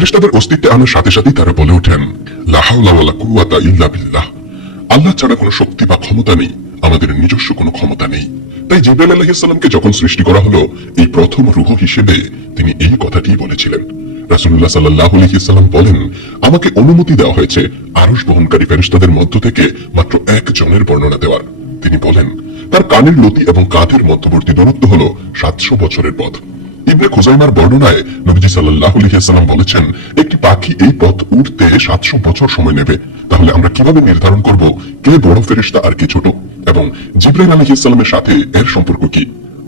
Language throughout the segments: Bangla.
ফেরেশতাদের অস্তিত্বে আনার সাথে সাথেই তারা বলে ওঠেন, লা হাওলা ওয়ালা কুওয়াতা ইল্লা বিল্লাহ। আল্লাহ ছাড়া কোনো শক্তি বা ক্ষমতা নেই, আমাদের নিজস্ব কোনো ক্ষমতা নেই। তাই জিবরাইল আলাইহিস সালামকে যখন সৃষ্টি করা হলো, এই প্রথম রূহ হিসেবে তিনি এই কথাটি বলেছিলেন। রাসূলুল্লাহ সাল্লাল্লাহু আলাইহি ওয়াসাল্লাম বলেন, আমাকে অনুমতি দেওয়া হয়েছে আরশ বহনকারী ফেরেশতাদের মধ্য থেকে মাত্র একজনের বর্ণনা দেওয়ার। তিনি বলেন, তার কানের লতি এবং কাঁধের মধ্যবর্তী দূরত্ব হলো 700 বছরের পথ। ইবনে খুজাইমার বর্ণনায় নবীজি সাল্লাল্লাহু আলাইহি ওয়াসাল্লাম বলেছেন, একটি পাখি এই পথ উঠতে 700 বছর সময় নেবে। তাহলে আমরা কিভাবে নির্ধারণ করব কে বড় ফেরেশতা আর কে ছোট, এবং জিবরাইল আলাইহিস সালামের সাথে এর সম্পর্ক কি?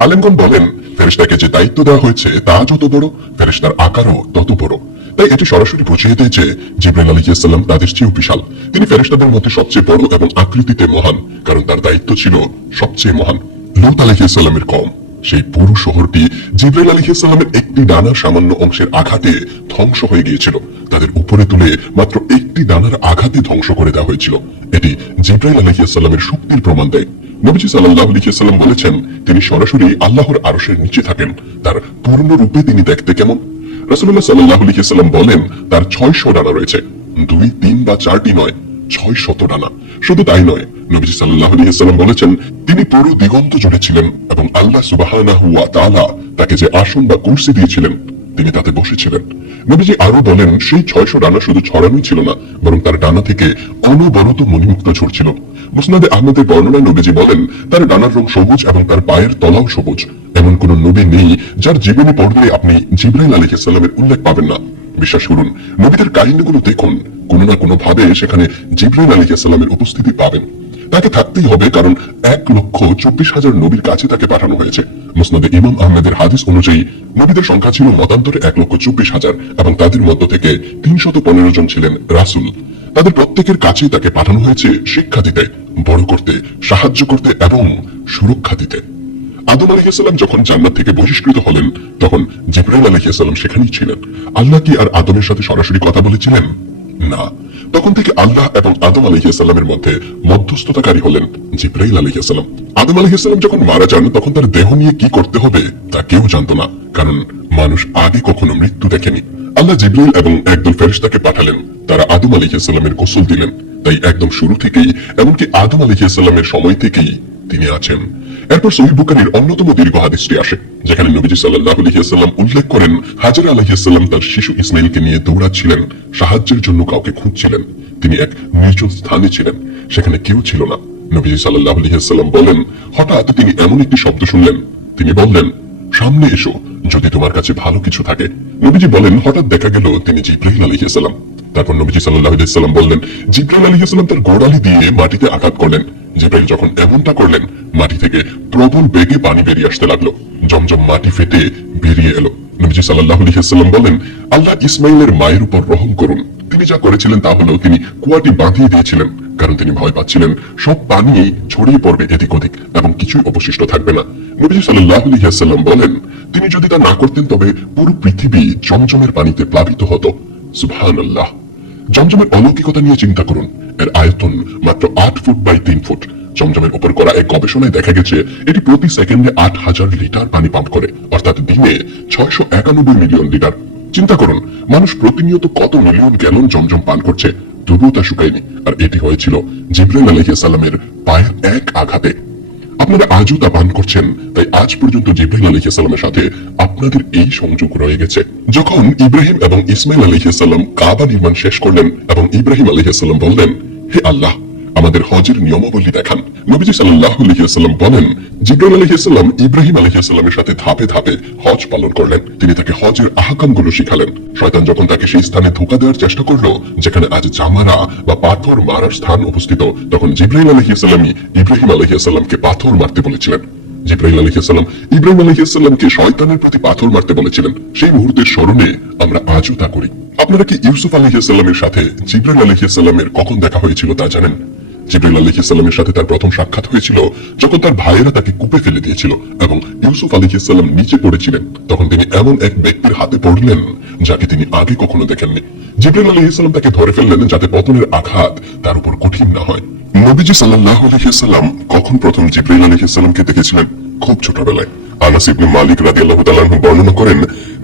আলেমগণ বলেন, ফেরেশতাকে যে দায়িত্ব দেওয়া হয়েছে তা যত বড়, ফেরেশতার আকারও তত বড়। তাই এটি সরাসরি বুঝিয়ে দেয় যে জিবরাইল আলাইহিস সালাম তাদের চেয়েও বিশাল। তিনি ফেরেশতাদের মধ্যে সবচেয়ে বড় এবং আকৃতিতে মহান, কারণ তার দায়িত্ব ছিল সবচেয়ে মহান। লূত আলাইহিস সালামের কওম, সেই পুরো শহরটি জিবরাইল আলাইহিস সালামের একটি ডানার সামান্য অংশের আঘাতে ধ্বংস হয়ে গিয়েছিল। তাদের উপরে তুলে মাত্র একটি ডানার আঘাতে ধ্বংস করে দেওয়া হয়েছিল। এটি জিবরাইল আলাইহিস সালামের শক্তির প্রমাণ দেয়। নবীজি সাল্লাল্লাহু আলাইহি ওয়াসাল্লাম বলেছেন, তিনি সরাসরি আল্লাহর আরশের নিচে থাকেন। তার পূর্ণ রূপে তিনি দেখতে কেমন? রাসূলুল্লাহ সাল্লাল্লাহু আলাইহি ওয়াসাল্লাম বলেন, তার 600 ডানা রয়েছে। 2, 3 বা 4টি নয়, 600 ডানা। শুধু তাই নয়, নবীজি সাল্লাল্লাহু আলাইহি ওয়াসাল্লাম বলেছেন, তিনি পুরো দিগন্ত জুড়ে ছিলেন এবং আল্লাহ সুবহানাহু ওয়া তাআলা তাকে যে আসন বা কুরসি দিয়েছিলেন, তিনি তাতে বসেছিলেন। নবীজি আরো বলেন, সেই 600 ডানা শুধু ছড়ানোই ছিল না, বরং তার ডানা থেকে অনবরত মণিমুক্ত ঝরছিল। মুসনাদে আহমদের বর্ণনায় নবীজি বলেন, তার ডানার রং সবুজ এবং তার পায়ের তলাও সবুজ। এমন কোন নবী নেই যার জীবনী পড়লে আপনি জিবরাইল আলাইহিস সালামের উল্লেখ পাবেন না। বিশ্বাস করুন, নবীদের কাহিনীগুলো দেখুন, কোনো না কোনো ভাবে সেখানে জিবরাইল আলাইহিস সালামের উপস্থিতি পাবেন। তাকে থাকতেই হবে, কারণ 1,24,000 নবীর কাছে তাকে পাঠানো হয়েছে। মুসনাদে ইমাম আহমেদের হাদিস অনুযায়ী নবীদের সংখ্যা ছিল মতান্তরে 1,24,000 এবং তাদের মধ্য থেকে 315 জন ছিলেন রাসূল। তাদের প্রত্যেকের কাছেই তাকে পাঠানো হয়েছে শিক্ষা দিতে, বড় করতে, সাহায্য করতে এবং সুরক্ষা দিতে। আদম আলাইহিস সালাম যখন জান্নাত থেকে বহিষ্কৃত হলেন, তখন জিবরাইল আলাইহিস সালাম সেখানেই ছিলেন। আল্লাহ কি আর আদমের সাথে সরাসরি কথা বলেছিলেন? না। তখন থেকে আল্লাহ এবং আদম আলাইহিস সালামের মধ্যে মধ্যস্থতাকারী হলেন জিবরাইল আলাইহিস সালাম। আদম আলাইহিস সালাম যখন মারা যান, তখন তার দেহ নিয়ে কি করতে হবে তা কেউ জানতো না, কারণ মানুষ আগে কখনো মৃত্যু দেখেনি। আল্লাহ জিবরাইল এবং একদল ফেরেশতাকে পাঠালেন, তারা আদম আলাইহিস সালামের গোসল দিলেন। তাই একদম শুরু থেকেই, এমনকি আদম আলাইহিস সালামের সময় থেকেই তিনি আছেন। এরপর সহিহ বুখারীর অন্যতম দীর্ঘ হাদিসটি আসে, যেখানে নবীজি সাল্লাল্লাহু আলাইহি ওয়াসাল্লাম উল্লেখ করেন, হাজর আলাইহিস সালাম তার শিশু ইসমাইলকে নিয়ে দৌড়াচ্ছিলেন, সাহায্যের জন্য কাউকে খুঁজছিলেন। তিনি এক নির্জন স্থানে ছিলেন, সেখানে কেউ ছিল না। নবীজি সাল্লাল্লাহু আলাইহি ওয়াসাল্লাম বলেন, হঠাৎ তিনি এমন একটি শব্দ শুনলেন। তিনি বললেন, সামনে এসো, যদি তোমার কাছে ভালো কিছু থাকে। নবীজি বলেন, হঠাৎ দেখা গেল তিনি জিবরাইল আলাইহিস সালাম। তারপর নবীজি সাল্লাল্লাহু আলাইহি ওয়াসাল্লাম বললেন, জিবরাইল আলাইহিস সালাম তার গোড়ালি দিয়ে মাটিতে আঘাত করলেন। জিবরাইল যখন এমনটা করলেন, মাটি থেকে প্রবল বেগে পানি বেরিয়ে আসতে লাগলো। জমজম মাটি ফেটে বেরিয়ে এলো। নবীজি সাল্লাল্লাহু আলাইহি ওয়াসাল্লাম বলেন, আল্লাহ ইসমাইলের মায়ের উপর রহম করুন। তিনি যা করেছিলেন তা হলো, তিনি কুয়াটি বাঁধিয়ে দিয়েছিলেন, কারণ তিনি ভয় পাচ্ছিলেন সব পানি ছড়িয়ে পড়বে এদিক ওদিক এবং কিছুই অবশিষ্ট থাকবে না। নবীজি সাল্লাল্লাহু আলাইহি ওয়াসাল্লাম বলেন, তিনি যদি তা না করতেন তবে পুরো পৃথিবী জমজমের পানিতে প্লাবিত হতো। সুবহানাল্লাহ। জমজমের অলৌকিকতা নিয়ে চিন্তা করুন। এর আয়তন মাত্র 8 ফুট বাই 3 ফুট। জমজমের উপর করা এক গবেষণায় দেখা গেছে, এটি প্রতি সেকেন্ডে 8,000 লিটার পানি পাম্প করে, অর্থাৎ দিনে 691 মিলিয়ন লিটার। চিন্তা করুন, মানুষ প্রতিনিয়ত কত মিলিয়ন গ্যালন জমজম পান করছে, তবুও তা শুকায়নি। আর এটি হয়েছিল জিবরাইল আলাইহিস সালামের পায়ের এক আঘাতে। আপনারা আজও তা পান করছেন, তাই আজ পর্যন্ত জিবরাইল আলাইহিস সালামের সাথে আপনাদের এই সংযোগ রয়ে গেছে। যখন ইব্রাহিম এবং ইসমাইল আলাইহিস সালাম কাবা নির্মাণ শেষ করলেন এবং ইব্রাহিম আলাইহিস সালাম বললেন, হে আল্লাহ, আমাদের হজের নিয়মাবলী দেখান। নবীজি সাল্লাল্লাহু আলাইহি ওয়াসাল্লাম বলেন, জিবরাইল আলাইহিস সালাম ইব্রাহিম আলাইহিস সালামের সাথে ধাপে ধাপে হজ পালন করলেন। তিনি তাকে হজের আহকামগুলো শিখালেন। শয়তান যখন তাকে সেই স্থানে ধোঁকা দেওয়ার চেষ্টা করলো, যেখানে আজ জামারা বা পাথর মারার স্থান অবস্থিত, তখন জিবরাইল আলাইহিস সালাম ইব্রাহিম আলাইহিস সালামকে পাথর মারতে বলেছিলেন। জিবরাইল আলাইহিস সালাম ইব্রাহিম আলাইহিস সালামকে শয়তানের প্রতি পাথর মারতে বলেছিলেন। সেই মুহূর্তের স্মরণে আমরা আজও তা করি। আপনারা কি ইউসুফ আলাইহিস সালামের সাথে জিবরাইল আলাইহিস সালামের কখন দেখা হয়েছিল তা জানেন? জিবরাইল আলাইহিস সালামের সাথে তার প্রথম সাক্ষাৎ হয়েছিল যখন তার ভাইয়েরা তাকে কূপে ফেলে দিয়েছিল এবং ইউসুফ আলাইহিস সালাম নিচে পড়েছিলেন। তখন তিনি এমন এক ব্যক্তির হাতে পড়লেন যাকে তিনি আগে কখনো দেখেননি। জিবরাইল আলাইহিস সালাম তাকে ধরে ফেললেন যাতে পতনের আঘাত তার উপর কঠিন না হয়। নবীজি সাল্লাল্লাহু আলাইহি ওয়াসাল্লাম কখন প্রথম জিবরাইল আলাইহিস সালামকে দেখেছিলেন? খুব ছোটবেলায়। আনাস ইবনে মালিক রাদিয়াল্লাহু তাআলা আনহু বর্ণনা করেন,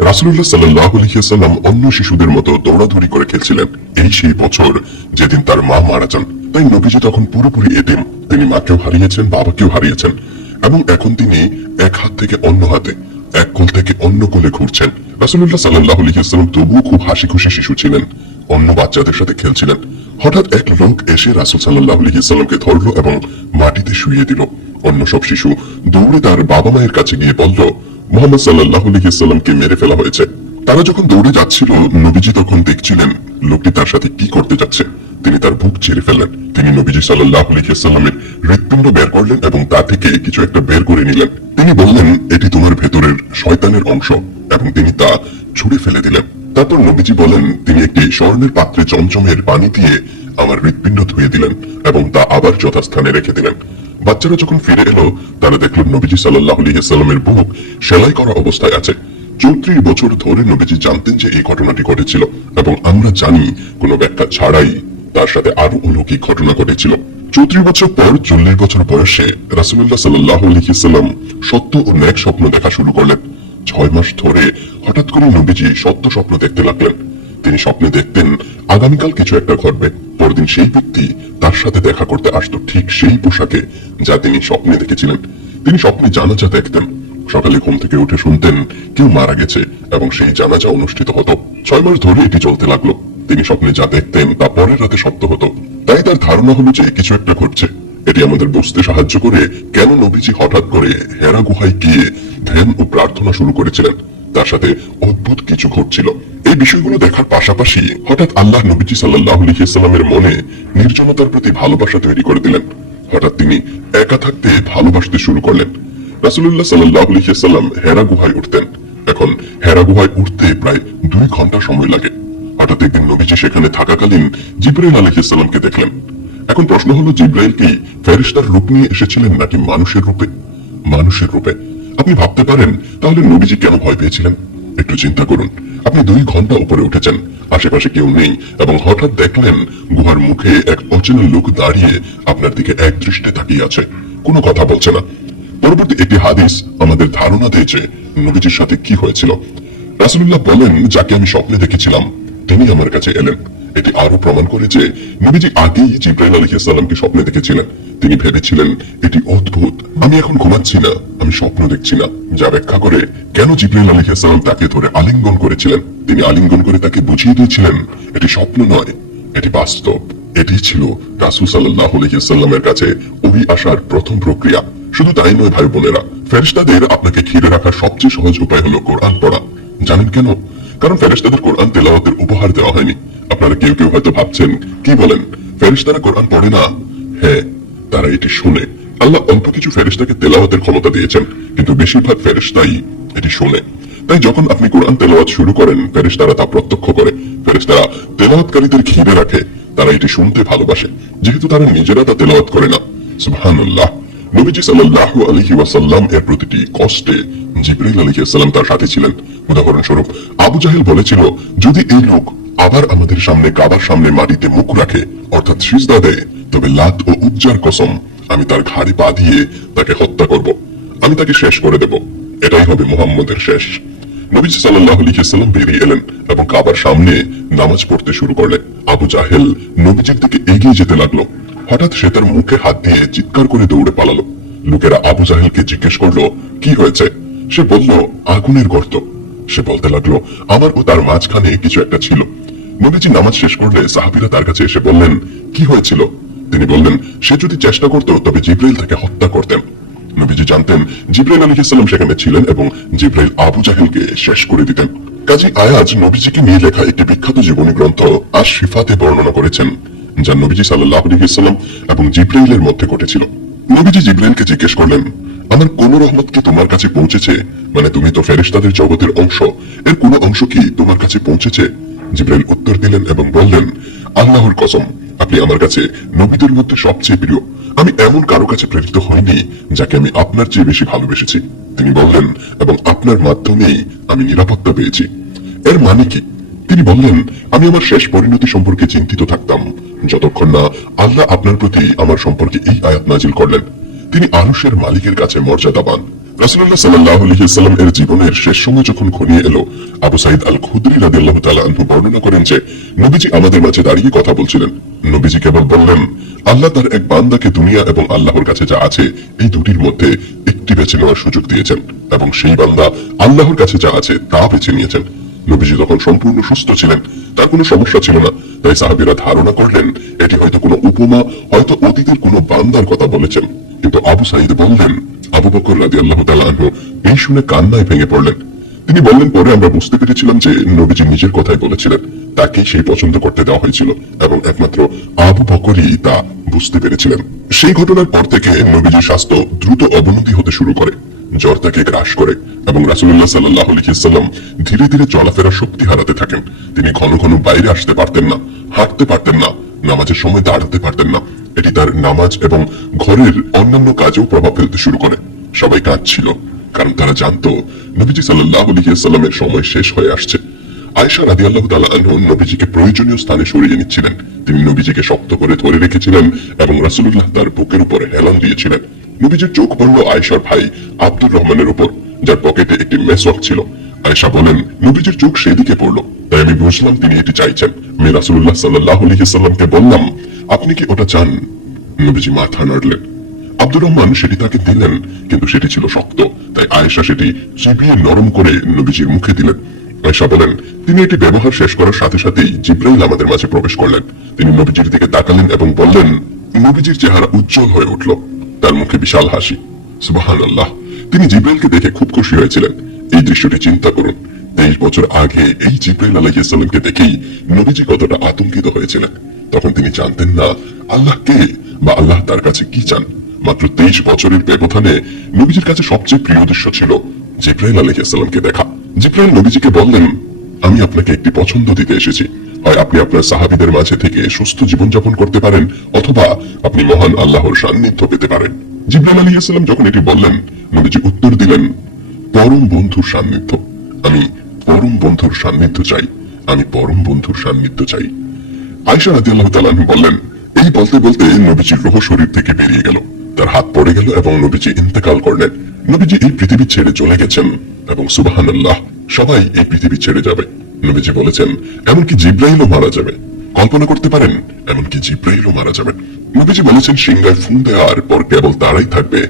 রাসূলুল্লাহ সাল্লাল্লাহু আলাইহি ওয়াসাল্লাম অন্য শিশুদের মতো দৌড়াদৌড়ি করে খেলছিলেন। এই সেই বছর যেদিন তার মা মারা যান। তাই নবীজি তখন পুরোপুরি এতিম। তিনি মাকেও হারিয়েছেন, বাবাকেও হারিয়েছেন, এবং এখন তিনি এক হাত থেকে অন্য হাতে, এক কোল থেকে অন্য কোলে ঘুরছেন। রাসূলুল্লাহ সাল্লাল্লাহু আলাইহি ওয়াসাল্লাম তবুও খুব হাসি খুশি শিশু ছিলেন, অন্য বাচ্চাদের সাথে খেলছিলেন। হঠাৎ এক লোক এসে রাসূল সাল্লাল্লাহু আলাইহি ওয়াসাল্লামকে ধরলো এবং মাটিতে শুইয়ে দিল। অন্য সব শিশু দৌড়ে তার বাবা মায়ের কাছে গিয়ে বলল, মুহাম্মদ সাল্লাল্লাহু আলাইহি ওয়াসাল্লামকে মেরে ফেলা হয়েছে। তারা যখন দৌড়ে যাচ্ছিল, নবীজি তখন দেখছিলেন লোকটি তার সাথে কি করতে যাচ্ছে। তিনি তার বুক ছিঁড়ে ফেললেন। তিনি নবীজি সাল্লাল্লাহু আলাইহি ওয়াসাল্লামের হৃৎপিণ্ড বের করলেন এবং তা থেকে কিছু একটা বের করে নিলেন। তিনি বললেন, এটি তোমার ভেতরের শয়তানের অংশ, এবং তিনি তা ছুঁড়ে ফেলে দিলেন। তারপর নবীজি বলেন, তিনি একটি স্বর্ণের পাত্রে জমজমের পানি দিয়ে আমার হৃৎপিণ্ড ধুয়ে দিলেন এবং তা আবার যথাস্থানে রেখে দিলেন। বাচ্চারা যখন ফিরে এলো, তারা দেখল নবীজি সাল্লাল্লাহু আলাইহি ওয়াসাল্লামের বুক সেলাই করা অবস্থায় আছে। 34 বছর ধরে নবীজি জানতেন যে এই ঘটনাটি ঘটেছিল, এবং আমরা জানি কোনো ব্যাখ্যা ছাড়াই তার সাথে আরো অলৌকিক ঘটনা ঘটেছিল। 34 বছর পর 40 বছর বয়সে রাসূলুল্লাহ সাল্লাল্লাহু আলাইহি ওয়াসাল্লাম সত্য ও ন্যাক স্বপ্ন দেখা শুরু করলেন। 6 মাস ধরে হঠাৎ করে নবীজি সত্য স্বপ্ন দেখতে লাগলেন। তিনি স্বপ্নে দেখতেন আগামীকাল কিছু একটা ঘটবে। পরদিন সেই ব্যক্তি তার সাথে দেখা করতে আসতো ঠিক সেই পোশাকে যা তিনি স্বপ্নে দেখেছিলেন। তিনি স্বপ্নে জানাজা দেখতেন। সকালে ঘুম থেকে উঠে শুনতেন কেউ মারা গেছে, এবং সেই জানাজা অনুষ্ঠিত হতো। 6 মাস ধরে এটি চলতে লাগলো। তিনি স্বপ্নে যা দেখতেন তা পরের রাতে সত্য হতো। তাই তার ধারণা হলো যে কিছু একটা ঘটছে। এটি আমাদের বুঝতে সাহায্য করে কেন নবীজি হঠাৎ করে হেরা গুহায় গিয়ে ধ্যান ও প্রার্থনা শুরু করেছিলেন। তার সাথে অদ্ভুত কিছু ঘটছিল। এই বিষয়গুলো দেখার পাশাপাশি হঠাৎ আল্লাহ নবীজি সাল্লাল্লাহু আলাইহি ওয়াসাল্লামের মনে নির্জনতার প্রতি ভালোবাসা তৈরি করে দিলেন। হঠাৎ তিনি একা থাকতে ভালোবাসতে শুরু করলেন। রাসূলুল্লাহ সাল্লাল্লাহু আলাইহি ওয়াসাল্লাম হেরা গুহায় উঠতেন। এখন হেরা গুহায় উঠতে প্রায় 2 ঘন্টা সময় লাগে। হঠাৎ একদিন নবীজি সেখানে থাকাকালীন জিবরাইল আলাইহিস সালামকে দেখলেন। এখন প্রশ্ন হলো, জিবরাইল কি ফেরেশতার রূপ নিয়ে এসেছিলেন নাকি মানুষের রূপে? মানুষের রূপে। আপনি ভাবতে পারেন তাহলে নবীজি কেন ভয় পেয়েছিলেন? একটু চিন্তা করুন। আপনি 2 ঘন্টা উপরে উঠেছেন, আশেপাশে কেউ নেই, এবং হঠাৎ দেখলেন গুহার মুখে এক অচেনা লোক দাঁড়িয়ে আপনার দিকে এক দৃষ্টে তাকিয়ে আছে, কোনো কথা বলছে না। পরবর্তী একটি হাদিস আমাদের ধারণা দিয়েছে নবীজির সাথে কি হয়েছিল। রাসূলুল্লাহ বলেন, যাকে আমি স্বপ্নে দেখেছিলাম তিনি আমার কাছে এলেন। এটি আরো প্রমাণ করে যে নবীজি আগেই জিবরাইল আলাইহিস সালামকে স্বপ্নে দেখেছিলেন। তিনি ভেবেছিলেন এটি অদ্ভুত, আমি এখন ঘুমাচ্ছি না, আমি স্বপ্ন দেখছি না, যা ব্যাখ্যা করে কেন জিবরাইল আলাইহিস সালাম তাকে ধরে আলিঙ্গন করেছিলেন। তিনি আলিঙ্গন করে তাকে বুঝিয়ে দিয়েছিলেন এটি স্বপ্ন নয়, এটি বাস্তব। এটি ছিল রাসূল সাল্লাল্লাহু আলাইহি ওয়াসাল্লামের কাছে ওহী আসার প্রথম প্রক্রিয়া। শুধু তাই নয় ভাই বোনেরা, ফেরেশতাদের আপনাকে ঘিরে রাখার সবচেয়ে সহজ উপায় হলো কোরআন পড়া। জানেন কেন? কারণ ফেরেশতাদের কোরআন তেলাওয়াতের উপহার দেওয়া হয়নি। আপনারা কেউ কেউ হয়তো ভাবছেন, কি বলেন, ফেরেশতারা কোরআন পড়ে না? হ্যাঁ, তারা এটি শুনে। আল্লাহ অল্প কিছু ফেরেশতাকে তেলাওয়াতের ক্ষমতা দিয়েছেন, কিন্তু বেশিরভাগ ফেরেশতাই এটি শুনে। তাই যখন আপনি কোরআন তেলাওয়াত শুরু করেন, ফেরেশতারা তা প্রত্যক্ষ করে। ফেরেশতারা তেলাওয়াতকারীদের ঘিরে রাখে। তারা এটি শুনতে ভালোবাসে, যেহেতু তারা নিজেরা তা তেলাওয়াত করে না। সুবহানাল্লাহ। নবীজি সাল্লাল্লাহু আলাইহি ওয়াসাল্লাম এর প্রতিটি কষ্টে জিবরাইল আলাইহিস সালাম তার সাথে ছিলেন। উদাহরণস্বরূপ, আবু জাহেল বলেছিল, যদি এই লোক আবার আমাদের সামনে কাবার সামনে মাটিতে মুখ রাখে, অর্থাৎ সিজদা দেয়, তবে লাত ও উজ্জার কসম, আমি তার ঘাড়ে পা দিয়ে তাকে হত্যা করব, আমি তাকে শেষ করে দেব। এটাই হবে মুহাম্মদের শেষ। নবীজি সাল্লাল্লাহু আলাইহি ওয়াসাল্লাম বেরিয়ে এলেন এবং কাবার সামনে নামাজ পড়তে শুরু করলেন। আবু জাহেল নবীজির দিকে এগিয়ে যেতে লাগলো। হঠাৎ সে তার মুখে হাত দিয়ে চিৎকার করে দৌড়ে পালালো। লোকেরা আবু জাহেলকে জিজ্ঞেস করলো, কি হয়েছে? সে বলল, আগুনের গর্ত। সে বলতে লাগলো, আমার ও তার মাঝখানে কিছু একটা ছিল। নবীজি নামাজ শেষ করলে সাহাবীরা তার কাছে এসে বললেন, কি হয়েছিল? তিনি বললেন, সে যদি চেষ্টা করত তবে জিবরাইল তাকে হত্যা করতেন। নবীজি জানতেন জিবরাইল আলাইহিস সালাম সেখানে ছিলেন এবং জিবরাইল আবু জাহেলকে শেষ করে দিতেন। কাজী আয়াজ নবীজিকে নিয়ে লেখা একটি বিখ্যাত জীবনী গ্রন্থ আশ-শিফাতে বর্ণনা করেছেন, যা নবীজি সাল্লাল্লাহু আলাইহি ওয়াসাল্লাম এবং জিবরাইলের মধ্যে ঘটেছিল। নবীজি জিবরাইলকে জিজ্ঞেস করলেন, আমার কোন রহমত কি তোমার কাছে পৌঁছেছে? মানে তুমি তো ফেরেশতাদের জগতের অংশ, এর কোন অংশ কি তোমার কাছে পৌঁছেছে? জিবরাইল উত্তর দিলেন এবং বললেন, আল্লাহর কসম, আপনি আমার কাছে নবীদের মধ্যে সবচেয়ে প্রিয়। আমি এমন কারো কাছে প্রেরিত হইনি যাকে আমি আপনার চেয়ে বেশি ভালোবেসেছি। তিনি বললেন, এবং আপনার মাধ্যমেই আমি নিরাপত্তা পেয়েছি। এর মানে কি? তিনি বললেন, আমি আমার শেষ পরিণতি সম্পর্কে চিন্তিত থাকতাম যতক্ষণ না আল্লাহ আপনার প্রতি আমার সম্পর্কে এই আয়াত নাজিল করলেন, তিনি আরশের মালিকের কাছে মর্যাদাবান, রাসূলুল্লাহ সাল্লাল্লাহু আলাইহি ওয়াসাল্লাম এর জীবনের শেষ সময় যখন ঘনিয়ে এলো, আবু সাঈদ আল খুদরি রাদিয়াল্লাহু তাআলা আনহু বর্ণনা করেন যে নবীজি আমাদের মাঝে দাঁড়িয়ে কথা বলছিলেন। নবীজি কেবল বললেন, আল্লাহ তার এক বান্দাকে দুনিয়া এবং আল্লাহর কাছে যা আছে এই দুটির মধ্যে একটি বেছে নেওয়ার সুযোগ দিয়েছেন এবং সেই বান্দা আল্লাহর কাছে যা আছে তা বেছে নিয়েছেন। নবীজি তখন সম্পূর্ণ সুস্থ ছিলেন, তার কোনো সমস্যা ছিল না। তাই সাহাবীরা ধারণা করলেন এটি হয়তো কোনো উপমা, হয়তো অতীতের কোনো বান্দার কথা বলেছেন। কিন্তু আবু সাঈদ বললেন, আবু বকর রাদিয়াল্লাহু তাআলা আনহু এই শুনে কান্নায় ভেঙে পড়লেন। তিনি বললেন, পরে আমরা বুঝতে পেরেছিলাম যে নবীজি নিজের কথাই বলেছিলেন, তাকে সেই পছন্দ করতে দেওয়া হয়েছিল এবং একমাত্র আবু বকরই তা বুঝতে পেরেছিলেন। সেই ঘটনার পর থেকে নবীজির স্বাস্থ্য দ্রুত অবনতি হতে শুরু করে, জ্বর তাকে গ্রাস করে এবং রাসূলুল্লাহ সাল্লাল্লাহু আলাইহি ওয়াসাল্লাম ধীরে ধীরে চলাফেরার শক্তি হারাতে থাকেন। তিনি ঘন ঘন বাইরে আসতে পারতেন না, হাঁটতে পারতেন না, নামাজের সময় দাঁড়াতে পারতেন না। এটি তার নামাজ এবং ঘরের অন্যান্য কাজেও প্রভাব ফেলতে শুরু করে। সবাই কাঁদছিল, কারণ তারা জানতো নবীজি সাল্লাল্লাহু আলাইহি ওয়াসাল্লামের সময় শেষ হয়ে আসছে। আয়েশা রাদিয়াল্লাহু তাআলা আনহা নবীজিকে প্রয়োজনীয় স্থানে সরিয়ে নিচ্ছিলেন। তিনি নবীজিকে শক্ত করে ধরে রেখেছিলেন এবং রাসূলুল্লাহ তার বুকের উপরে হেলান দিয়েছিলেন। নবীজির চোখ পড়ল আয়েশার ভাই আব্দুর রহমানের উপর, যার পকেটে একটি মেসওয়াক ছিল। আয়েশা বলেন, নবীজির চোখ সেদিকে পড়ল, তাই আমি বুঝলাম তিনি এটি চাইছেন। আমি রাসূলুল্লাহ সাল্লাল্লাহু আলাইহি ওয়াসাল্লামকে বললাম, আপনি কি ওটা চান? নবীজি মাথা নাড়লেন। আব্দুর রহমান সেটি তাকে দিলেন, কিন্তু সেটি ছিল শক্ত, তাই আয়েশা সেটি চিবিয়ে নরম করে নবীজির মুখে দিলেন। আয়েশা বলেন, তিনি এটি ব্যবহার শেষ করার সাথে সাথেই জিবরাইল আমাদের মাঝে প্রবেশ করলেন। তিনি নবীজির দিকে তাকালেন এবং বললেন, নবীজির চেহারা উজ্জ্বল হয়ে উঠল, তার মুখে বিশাল হাসি। সুবহানাল্লাহ! তিনি জিবরাইলকে দেখে খুব খুশি হয়েছিলেন। এই দৃশ্যটি চিন্তা করুন, 23 বছর আগে এই জিবরাইল আলাইহিস সালামকে দেখেই নবীজি কতটা আতঙ্কিত হয়েছিলেন। তখন তিনি জানতেন না আল্লাহ কে বা আল্লাহ তার কাছে কি চান। মাত্র 23 বছরের ব্যবধানে নবীজির কাছে সবচেয়ে প্রিয় দৃশ্য ছিল জিবরাইল আলাইহিস সালামকে দেখা। জিবরাইল নবীজিকে বললেন, আমি আপনাকে একটি পছন্দ দিতে এসেছি। হয় আপনি আপনার সাহাবীদের মাঝে থেকে সুস্থ জীবনযাপন করতে পারেন, অথবা আপনি মহান আল্লাহর সান্নিধ্য পেতে পারেন। জিবরাইল আলাইহিস সালাম যখন এটি বললেন, নবীজি উত্তর দিলেন, পরম বন্ধুর সান্নিধ্য। আমি পরম বন্ধুর সান্নিধ্য চাই, আমি পরম বন্ধুর সান্নিধ্য চাই। আয়েশা রাদিয়াল্লাহু তাআলা আনহা বললেন, এই বলতে বলতে নবীজির রূহ শরীর থেকে বেরিয়ে গেল, তার হাত পড়ে গেল এবং নবীজি ইন্তেকাল করলেন। নবীজি এই পৃথিবী ছেড়ে চলে গেছেন এবং সুবহানাল্লাহ, সবাই এই পৃথিবী ছেড়ে যাবে। নবীজি বলেছেন, এমনকি জিবরাইলও মারা যাবে। কল্পনা করতে পারেন, এমনকি জিবরাইলও মারা যাবেন। নবীজি বলেছেন, সিংহায় ফুঁ দেওয়ার পর কেবল তারাই থাকবে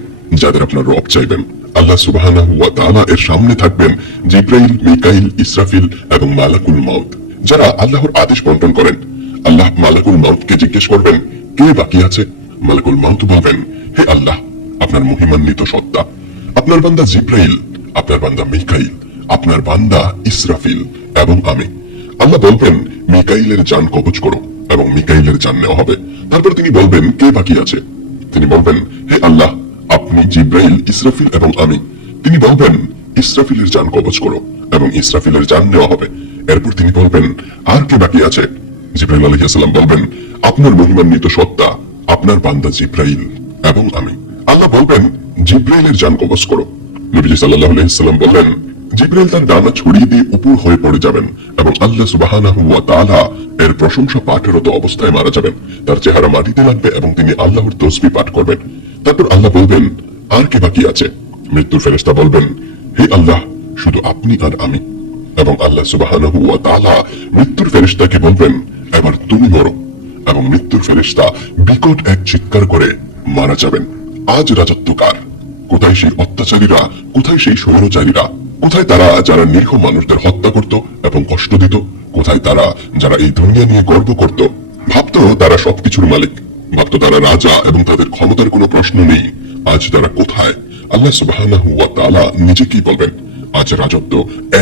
যাদের আপনার রব চাইবেন। আল্লাহ সুবহানাহু ওয়া তাআলা এর সামনে থাকবেন জিবরাইল, মিকাইল, ইসরাফিল এবং মালাকুল মাউত, যারা আল্লাহর আদেশ বন্টন করেন। আল্লাহ মালাকুল মাউতকে জিজ্ঞেস করবেন, কে বাকি আছে? মালাকুল মাউত বলবেন, হে আল্লাহ, আপনার মহিমান্বিত সত্তা, আপনার বান্দা জিবরাইল, আপনার বান্দা মিকাইল, আপনার বান্দা ইসরাফিল এবং আমি। আল্লাহ বলবেন, মিকাইলের জান কবজ করো এবং মিকাইলের জান নেওয়া হবে। তারপর তিনি বলবেন, কে বাকি আছে? তিনি বলবেন, হে আল্লাহ, আপনি, জিবরাইল, ইসরাফিল এবং আমি। তিনি বলবেন, ইসরাফিলের জান কবজ করো এবং ইসরাফিলের জান নেওয়া হবে। এরপর তিনি বলবেন, আর কে বাকি আছে? জিবরাইল আলাইহিস সালাম বলবেন, আপনার মহিমান্বিত সত্তা, আপনার বান্দা জিবরাইল এবং আমি। আল্লাহ বলবেন, জিবরাইলের জান কবজ করো। নবীজি সাল্লাল্লাহু আলাইহি ওয়াসাল্লাম বললেন, জিবরাইল তার ডানা ছড়িয়ে দিয়ে উপর হয়ে পড়ে যাবেন এবং আল্লাহ সুবহানাহু ওয়া তাআলা এর প্রশংসা পাঠরত অবস্থায় মারা যাবেন। তার চেহারা মাটিতে লাগবে এবং তিনি আল্লাহর তাসবিহ পাঠ করবেন। তারপর আল্লাহ বলবেন, আর কে বাকি আছে? মৃত্যুর ফেরেশতা বলবেন, হে আল্লাহ, শুধু আপনি আর আমি। এবং আল্লাহ সুবহানাহু ওয়া তাআলা মৃত্যুর ফেরেশতাকে বলবেন, এবার তুমি মরো। এবং মৃত্যুর ফেরেশতা বিকট এক চিৎকার করে মারা যাবেন। আজ রাজত্ব কার? কোথায় সেই অত্যাচারীরা? কোথায় সেই স্বৈরাচারীরা? কোথায় তারা যারা নিরীহ মানুষদের হত্যা করত এবং কষ্ট দিত? কোথায় তারা যারা এই দুনিয়া নিয়ে গর্ব করত, ভাবতো তারা সবকিছুর মালিক, ভাবতো তারা রাজা এবং তাদের ক্ষমতার কোনো প্রশ্ন নেই? আজ তারা কোথায়? আল্লাহ সুবহানাহু ওয়া তাআলা নিজে কি বলবেন? আজ রাজত্ব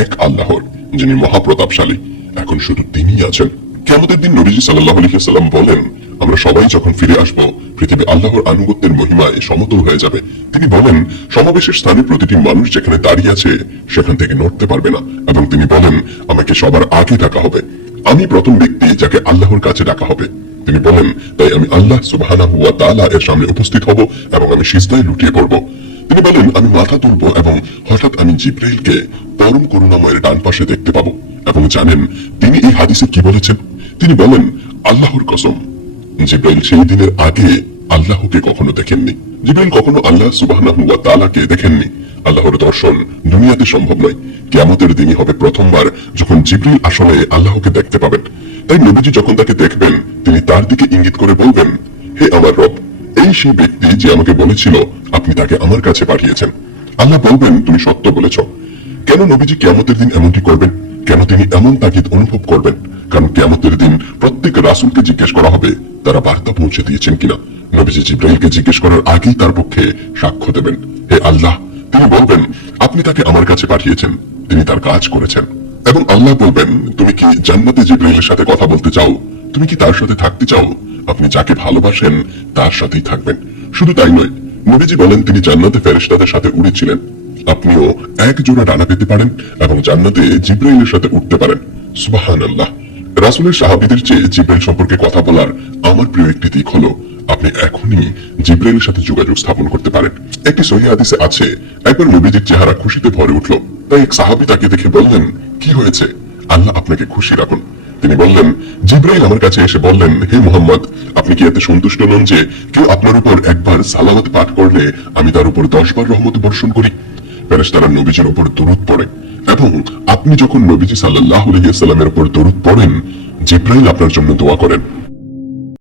এক আল্লাহর, যিনি মহাপ্রতাপশালী। এখন শুধু তিনিই আছেন। কিয়ামতের দিন নবীজি সাল্লাল্লাহু আলাইহি ওয়াসাল্লাম বলেন, আমরা সবাই যখন ফিরে আসব, পৃথিবী আল্লাহর আনুগত্যের মহিমায় সমতল হয়ে যাবে। তিনি বলেন, সমাবেশের স্থানে প্রতিটি মানুষ যেখানে দাঁড়িয়ে আছে সেখান থেকে নড়তে পারবে না। এবং তিনি বলেন, আমাকে সবার আগে ডাকা হবে, আমি প্রথম ব্যক্তি যাকে আল্লাহর কাছে ডাকা হবে। তিনি বলেন, তাই আমি আল্লাহ সুবহানাহু ওয়া তাআলা এর সামনে উপস্থিত হব এবং আমি সিজদায় লুটিয়ে পড়ব। তিনি বলেন, আমি মাথা তুলব এবং হঠাৎ আমি জিবরাইলকে পরম করুণাময়ের ডান পাশে দেখতে পাবো। এবং জানেন তিনি এই হাদিসে কি বলেছেন? তিনি বলেন, আল্লাহর কসম, জিবরাইল সেই দিনের আগে আল্লাহকে কখনো দেখেননি। জিবরাইল কখনো আল্লাহ সুবহানাহু ওয়া তাআলাকে দেখেননি। আল্লাহর দর্শন দুনিয়াতে সম্ভব নয়, কিয়ামতের দিনই হবে প্রথমবার যখন জিবরিল আসলে আল্লাহকে দেখতে পাবেন। তাই নবীজি যখন তাকে দেখবেন তিনি তার দিকে ইঙ্গিত করে বলবেন, হে আমার রব, এই সেই ব্যক্তি যে আমাকে বলেছিল আপনি তাকে আমার কাছে পাঠিয়েছেন। আল্লাহ বলবেন, তুমি সত্য বলেছ। কেন নবীজি কিয়ামতের দিন এমনটি করবেন? কেন তিনি এমন তাগিদ অনুভব করবেন? কারণ কিয়ামতের দিন প্রত্যেক রাসূলকে জিজ্ঞেস করা হবে তারা বার্তা পৌঁছে দিয়েছেন কিনা। নবীজি জিবরাইলকে জিজ্ঞেস করার আগেই তার পক্ষে সাক্ষ্য দেবেন, হে আল্লাহ, তিনি বলবেন আপনি তাকে আমার কাছে পাঠিয়েছেন, তিনি তার কাজ করেছেন। এবং আল্লাহ বলবেন, তুমি কি জান্নাতে জিবরাইলের সাথে কথা বলতে চাও? তুমি কি তার সাথে থাকতে চাও? আপনি যাকে ভালোবাসেন তার সাথেই থাকবেন। শুধু তাই নয়, নবীজি বলেন তিনি জান্নাতে ফেরেশতাদের সাথে উড়েছিলেন। আপনিও এক জোড়া ডানা পেতে পারেন এবং জান্নাতে জিবরাইলের সাথে উঠতে পারেন। সুবহানাল্লাহ। রাসূলের সাহাবীদের চেয়ে জিবরাইল সম্পর্কে কথা বলার আমার প্রিয় একটি দিক হলো আপনি এখনই জিবরাইলের সাথে যোগাযোগ স্থাপন করতে পারেন। একটি সহিহ হাদিসে আছে, একবার নবীজির চেহারা খুশিতে ভরে উঠল। তাই এক সাহাবী তাকে দেখে বললেন, কি হয়েছে? আল্লাহ আপনাকে খুশি রাখুন। তিনি বললেন, জিবরাইল আমার কাছে এসে বললেন, হে মুহাম্মদ, আপনি কি এতে সন্তুষ্ট নন যে কেউ আপনার উপর একবার সালাওয়াত পাঠ করলে আমি তার উপর 10 বার রহমত বর্ষণ করি? ফেরেশতারা নবীজির উপর দরুদ পড়ে এবং আপনি যখন নবীজি সাল্লাল্লাহু আলাইহি ওয়াসাল্লামের উপর দরুদ পড়েন জিবরাইল আপনার জন্য দোয়া করেন।